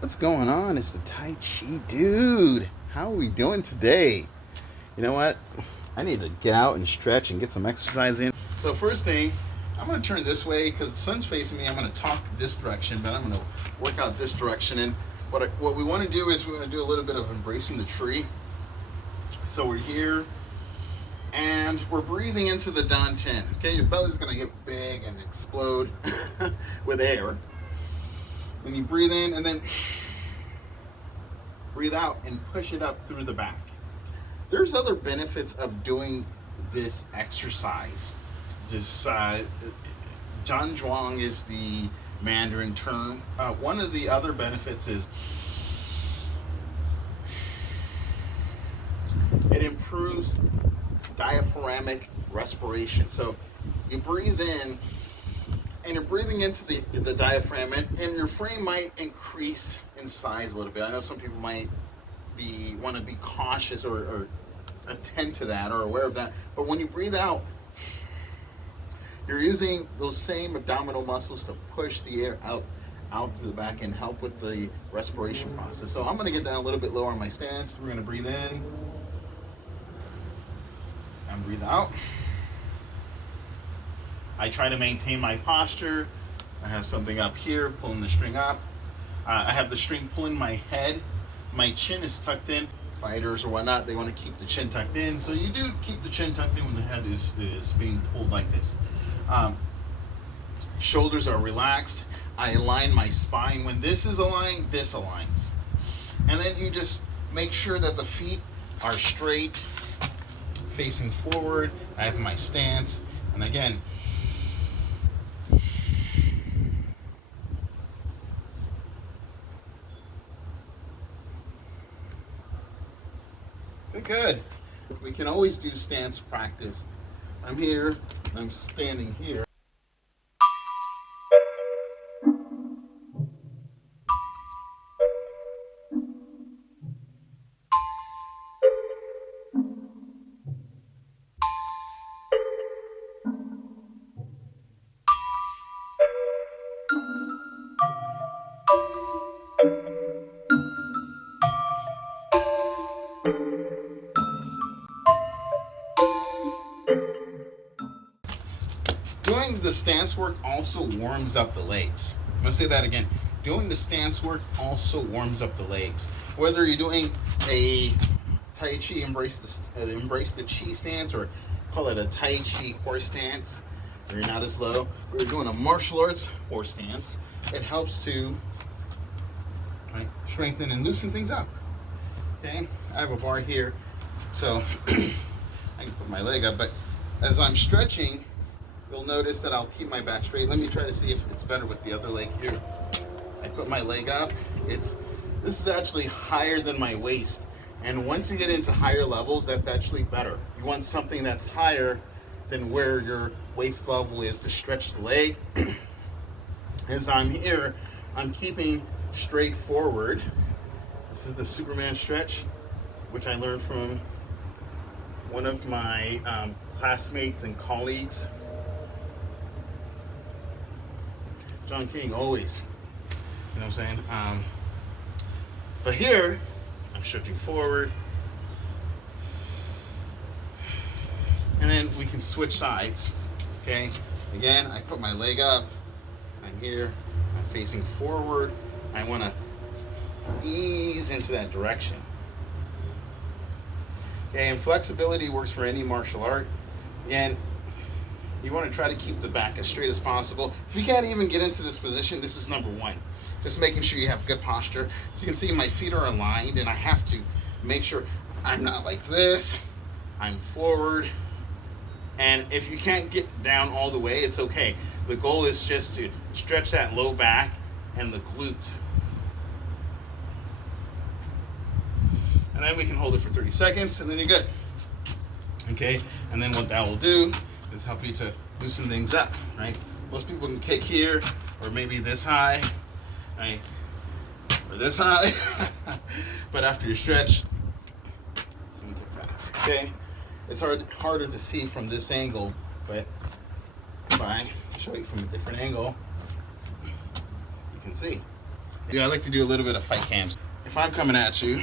What's going on? It's the Tai Chi dude. How are we doing today? You know what? I need to get out and stretch and get some exercise in. So first thing, I'm going to turn this way because the sun's facing me. I'm going to talk this direction, but I'm going to work out this direction. And what we want to do is we want to do a little bit of embracing the tree. So we're here and we're breathing into the dantian. Okay, your belly's going to get big and explode with air. When you breathe in and then breathe out and push it up through the back. There's other benefits of doing this exercise. Just Zhan Zhuang is the Mandarin term. One of the other benefits is it improves diaphragmatic respiration. So you breathe in and you're breathing into the diaphragm, and your frame might increase in size a little bit. I know some people might want to be cautious or attend to that or aware of that, but when you breathe out, you're using those same abdominal muscles to push the air out through the back and help with the respiration process. So I'm going to get down a little bit lower on my stance. We're going to breathe in and breathe out. I try to maintain my posture. I have something up here pulling the string up. I have the string pulling my head. My chin is tucked in. Fighters or whatnot, they want to keep the chin tucked in. So you do keep the chin tucked in when the head is being pulled like this. Shoulders are relaxed. I align my spine. When this is aligned, this aligns. And then you just make sure that the feet are straight, facing forward. I have my stance. And again, good. We can always do stance practice. I'm here, I'm standing here. Doing the stance work also warms up the legs. I'm going to say that again. Doing the stance work also warms up the legs. Whether you're doing a Tai Chi embrace the Chi stance, or call it a Tai Chi horse stance, or you're not as low, or you're doing a martial arts horse stance, it helps to strengthen and loosen things up. Okay, I have a bar here, so I can put my leg up, but as I'm stretching, you'll notice that I'll keep my back straight. Let me try to see if it's better with the other leg here. I put my leg up. This is actually higher than my waist. And once you get into higher levels, that's actually better. You want something that's higher than where your waist level is to stretch the leg. As I'm here, I'm keeping straight forward. This is the Superman stretch, which I learned from one of my classmates and colleagues. John King, always. You know what I'm saying? But here, I'm stretching forward. And then we can switch sides. Okay? Again, I put my leg up. I'm here. I'm facing forward. I want to ease into that direction. Okay, and flexibility works for any martial art. Again, you want to try to keep the back as straight as possible. If you can't even get into this position, this is number one. Just making sure you have good posture. So you can see my feet are aligned, and I have to make sure I'm not like this. I'm forward. And if you can't get down all the way, it's okay. The goal is just to stretch that low back and the glute. And then we can hold it for 30 seconds, and then you're good. Okay, and then what that will do is help you to loosen things up, right? Most people can kick here, or maybe this high, right? Or this high. But after you stretch, okay? It's harder to see from this angle, but if I show you from a different angle, you can see. Yeah, I like to do a little bit of fight cams. If I'm coming at you,